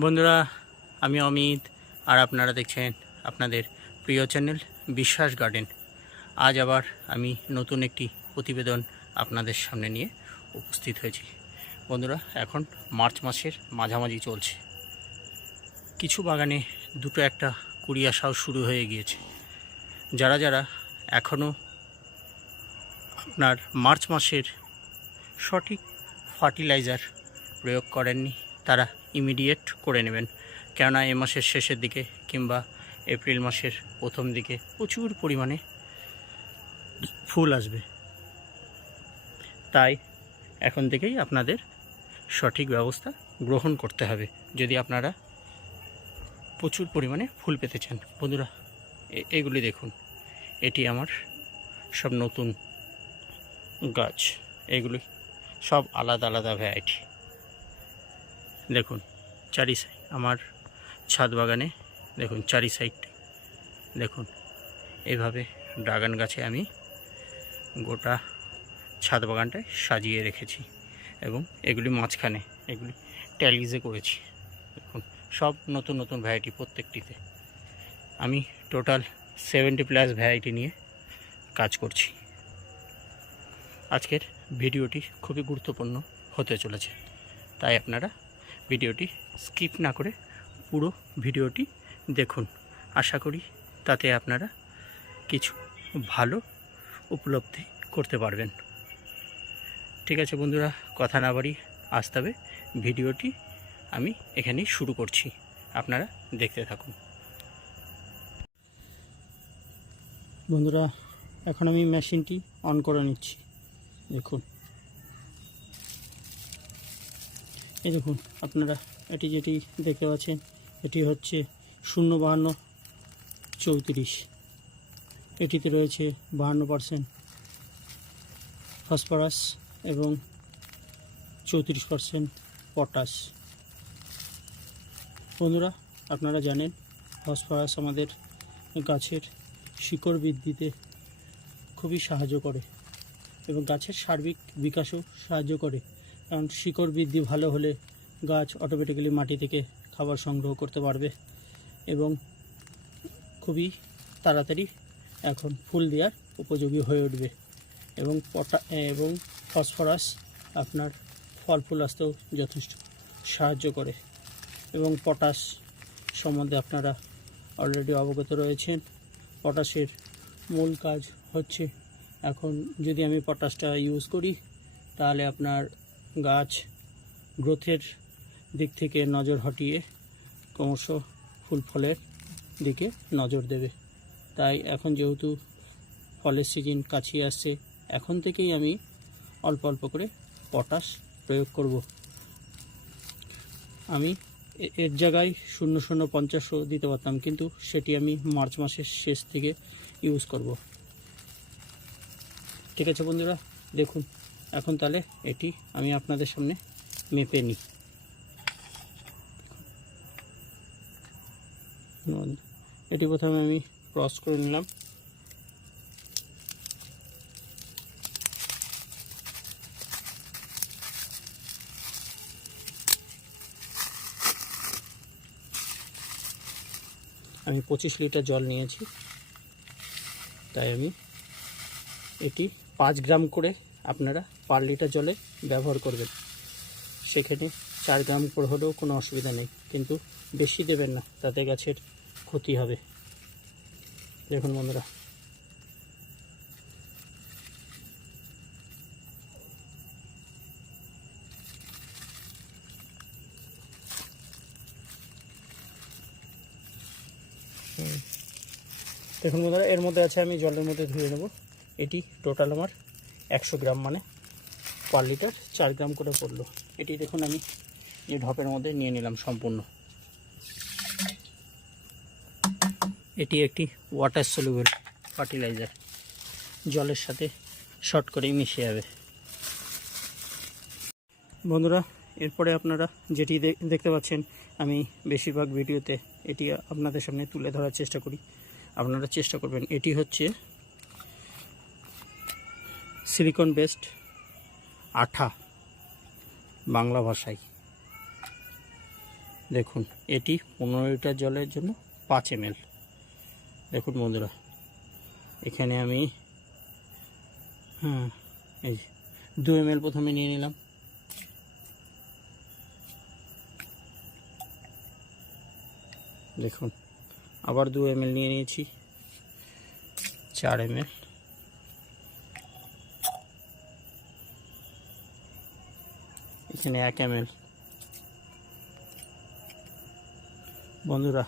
বন্ধুরা, আমি অমিত আর আপনারা দেখছেন আপনাদের প্রিয় চ্যানেল বিশ্বাস গার্ডেন। আজ আবার আমি নতুন একটি প্রতিবেদন আপনাদের সামনে নিয়ে উপস্থিত হয়েছি। বন্ধুরা, এখন মার্চ মাসের মাঝামাঝি চলছে। কিছু বাগানে দুটো একটা কুড়ি আসাও শুরু হয়ে গিয়েছে। যারা যারা এখনও আপনার মার্চ মাসের সঠিক ফার্টিলাইজার প্রয়োগ করেননি তারা ইমিডিয়েট করে নেবেন। কেননা এ মাসের শেষের দিকে কিংবা এপ্রিল মাসের প্রথম দিকে প্রচুর পরিমাণে ফুল আসবে। তাই এখন থেকেই আপনাদের সঠিক ব্যবস্থা গ্রহণ করতে হবে। যদি আপনারা প্রচুর পরিমাণে ফুল পেতে চান, বন্ধুরা এগুলি দেখুন। এটি আমার সব নতুন গাছ। এগুলি সব আলাদা আলাদা ভ্যারাইটি দেখুন, চারি সাইড আমার ছাদ বাগানে, দেখুন, চারি সাইড দেখুন, এভাবে ড্রাগন গাছে আমি গোটা ছাদ বাগানটায় সাজিয়ে রেখেছি এবং এগুলি মাঝখানে, এগুলি ট্যালিজে করেছি। দেখুন, সব নতুন নতুন ভ্যারাইটি প্রত্যেকটিতে। আমি টোটাল সেভেন্টি প্লাস ভ্যারাইটি নিয়ে কাজ করছি। আজকের ভিডিওটি খুবই গুরুত্বপূর্ণ হতে চলেছে। তাই আপনারা ভিডিওটি স্কিপ না করে পুরো ভিডিওটি দেখুন। আশা করি তাতে আপনারা কিছু ভালো উপলব্ধি করতে পারবেন। ঠিক আছে বন্ধুরা, কথা না বাড়ি আসতে হবে ভিডিওটি আমি এখানেই শুরু করছি। আপনারা দেখতে থাকুন। বন্ধুরা, এখন আমি মেশিনটি অন করে নিচ্ছি। দেখুন। এই দেখুন, আপনারা এটি যেটি দেখতে পাচ্ছেন, এটি হচ্ছে শূন্য বাহান্ন চৌত্রিশ। এটিতে রয়েছে বাহান্ন পারসেন্ট ফসফরাস এবং চৌত্রিশ পারসেন্ট পটাশ। বন্ধুরা, আপনারা জানেন, ফসফরাস আমাদের গাছের শিকড় বৃদ্ধিতে খুবই সাহায্য করে এবং গাছের সার্বিক বিকাশও সাহায্য করে। কারণ শিকড় বৃদ্ধি ভালো হলে গাছ অটোমেটিক্যালি মাটি থেকে খাবার সংগ্রহ করতে পারবে এবং খুবই তাড়াতাড়ি এখন ফুল দেওয়ার উপযোগী হয়ে উঠবে এবং পটা, এবং ফসফরাস আপনার ফল ফুল আসতেও যথেষ্ট সাহায্য করে এবং পটাশ সম্বন্ধে আপনারা অলরেডি অবগত রয়েছেন। পটাশের মূল কাজ হচ্ছে এখন যদি আমি পটাশটা ইউজ করি, তাহলে আপনার গাছ গ্রোথের দিক থেকে নজর হটিয়ে ক্রমশ ফুল ফলের দিকে নজর দেবে। তাই এখন যেহেতু ফলের সিজন কাছিয়ে আসছে, এখন থেকেই আমি অল্প অল্প করে পটাশ প্রয়োগ করব। আমি এর জায়গায় শূন্য শূন্য পঞ্চাশও দিতে পারতাম, কিন্তু সেটি আমি মার্চ মাসের শেষ থেকে ইউজ করব। ঠিক আছে বন্ধুরা, দেখুন। এখন তাহলে এটি আমি আপনাদের সামনে মেপে নিই। এটি প্রথমে আমি ক্রস করে নিলাম। আমি পঁচিশ লিটার জল নিয়েছি, তাই আমি এটি পাঁচ গ্রাম করে আপনারা পার লিটার জলে ব্যবহার করবেন। সেখানে চার গ্রাম করে হলেও কোনো অসুবিধা নেই, কিন্তু বেশি দেবেন না, তাতে গাছের ক্ষতি হবে। দেখুন বন্ধুরা। দেখুন বন্ধুরা, এর মধ্যে আছে আমি জলের মধ্যে ধুয়ে নেব। এটি টোটাল আমার একশো গ্রাম মানে পার লিটার, চার গ্রাম করে পড়ল। এটি দেখুন আমি এই ঢপের মধ্যে নিয়ে নিলাম সম্পূর্ণ। এটি একটি ওয়াটার সলিউবল ফার্টিলাইজার জলের সাথে শর্ট করেই মিশে যাবে। বন্ধুরা, এরপরে আপনারা যেটি দেখতে পাচ্ছেন, আমি বেশিরভাগ ভিডিওতে এটি আপনাদের সামনে তুলে ধরার চেষ্টা করি। আপনারা চেষ্টা করবেন। এটি হচ্ছে সিলিকন বেস্ট আঠা বাংলা ভাষায়। দেখুন, এটি পনেরো লিটার জলের জন্য পাঁচ এম দেখুন বন্ধুরা, এখানে আমি হ্যাঁ এই দু এম প্রথমে নিয়ে নিলাম। দেখুন, আবার দু এম নিয়ে নিয়েছি, চার এম এখানে এক এম বন্ধুরা,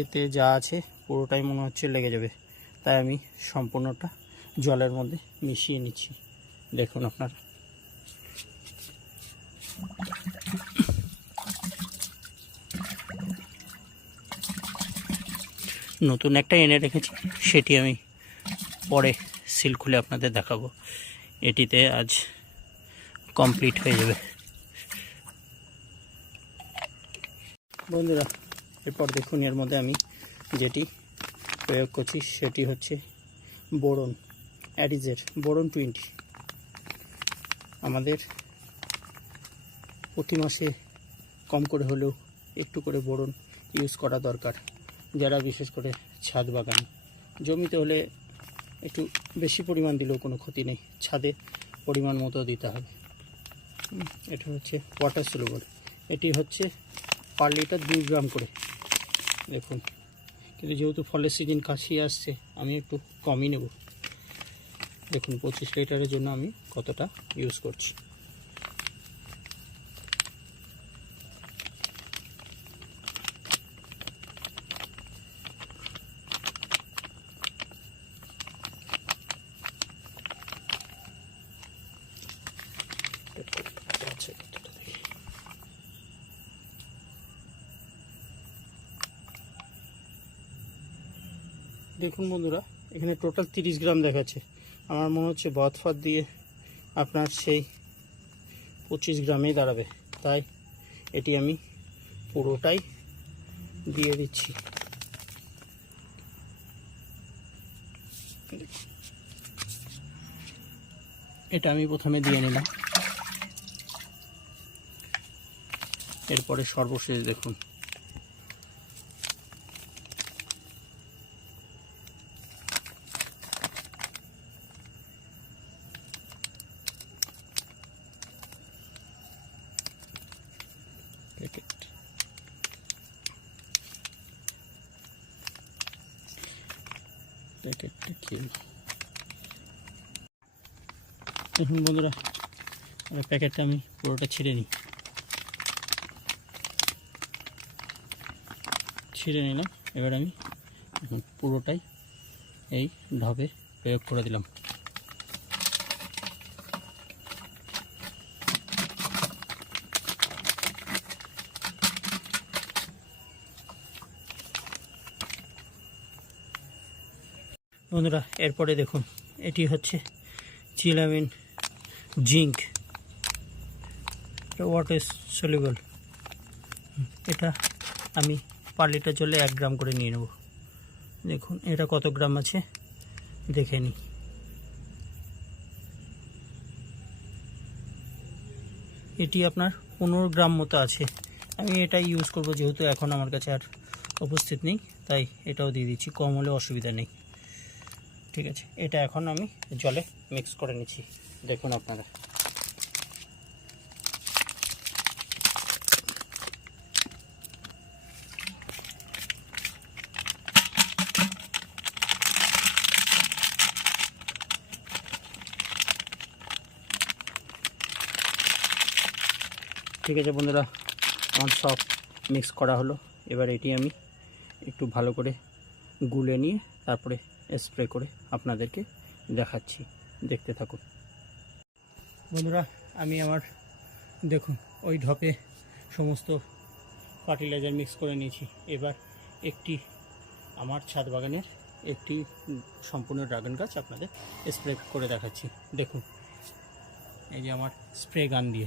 এতে যা আছে পুরোটাই মনে হচ্ছে লেগে যাবে। তাই আমি সম্পূর্ণটা জলের মধ্যে মিশিয়ে নিচ্ছি। দেখুন আপনারা। নতুন একটা এনে রেখেছি, সেটি আমি পরে সিল খুলে আপনাদের দেখাবো। এটিতে আজ কমপ্লিট হয়ে যাবে। বন্ধুরা, এরপর দেখুন এর মধ্যে আমি যেটি প্রয়োগ করছি, সেটি হচ্ছে বোরন, অ্যাডিজের বোরন টোয়েন্টি আমাদের প্রতি মাসে কম করে হলেও একটু করে বোরন ইউজ করা দরকার, যারা বিশেষ করে ছাদ বাগান। জমিতে হলে একটু বেশি পরিমাণ দিলেও কোনো ক্ষতি নেই, ছাদে পরিমাণ মতো দিতে হবে। এটা হচ্ছে ওয়াটার সোলুবল এটি হচ্ছে পার লিটার দুই গ্রাম করে। দেখুন, কিন্তু যেহেতু ফলের সিজন কাশি আসছে, আমি একটু কমই নেব। দেখুন, পঁচিশ লিটারের জন্য আমি কতটা ইউজ করছি আচ্ছা কতটা দেখি দেখুন বন্ধুরা, এখানে টোটাল তিরিশ গ্রাম দেখাচ্ছে। আমার মনে হচ্ছে বদফাত দিয়ে আপনার সেই পঁচিশ গ্রামেই দাঁড়াবে। তাই এটি আমি পুরোটাই দিয়ে দিচ্ছি। এটা আমি প্রথমে দিয়ে নিলাম। এরপরে সর্বশেষ দেখুন। দেখুন বন্ধুরা প্যাকেটটা আমি পুরোটা ছিঁড়ে নিই। ছিঁড়ে নিলাম, এবার আমি পুরোটাই এই ঢবে প্রয়োগ করে দিলাম। বন্ধুরা, এরপরে দেখুন, এটি হচ্ছে চিলামিন জিঙ্ক। ওয়াটার সলিবল এটা আমি পার লিটার জলে এক গ্রাম করে নিয়ে নেব। দেখুন, এটা কত গ্রাম আছে? দেখে নিই। এটি আপনার পনেরো গ্রাম মতো আছে। আমি এটাই ইউজ করব, যেহেতু এখন আমার কাছে আর উপস্থিত নেই, তাই এটাও দিয়ে দিচ্ছি, কম হলে অসুবিধা নেই। ঠিক আছে, এটা এখন আমি জলে মিক্স করে নিচ্ছি। দেখুন আপনারা। ঠিক আছে বন্ধুরা আমার সব মিক্স করা হলো। এবার এটি আমি একটু ভালো করে গুলে নিয়ে তারপরে স্প্রে করে আপনাদেরকে দেখাচ্ছি। দেখতে থাকুন। বন্ধুরা, আমি আমার, দেখুন, ওই ঢপে সমস্ত ফার্টিলাইজার মিক্স করে নিয়েছি। এবার একটি আমার ছাদ বাগানের একটি সম্পূর্ণ ড্রাগন গাছ আপনাদের স্প্রে করে দেখাচ্ছি। দেখুন, এই যে আমার স্প্রে গান দিয়ে।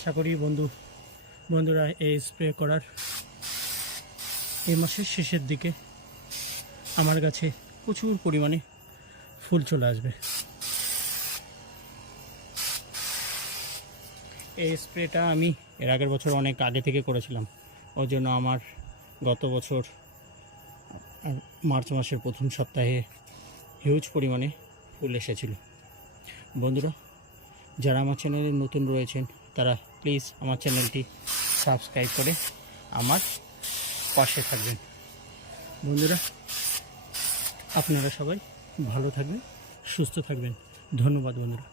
আশা করি বন্ধু, বন্ধুরা এই স্প্রে করার এই মাসের শেষের দিকে আমার কাছে প্রচুর পরিমাণে ফুল চলে আসবে। এই স্প্রেটা আমি এর আগের বছর অনেক আগে থেকে করেছিলাম। ওর জন্য আমার গত বছর মার্চ মাসের প্রথম সপ্তাহে হিউজ পরিমাণে ফুল এসেছিল। বন্ধুরা, যারা আমার চ্যানেলে নতুন রয়েছেন, তারা প্লিজ আমার চ্যানেলটি সাবস্ক্রাইব করে আমার পাশে থাকবেন। বন্ধুরা, আপনারা সবাই ভালো থাকবেন, সুস্থ থাকবেন। ধন্যবাদ বন্ধুরা।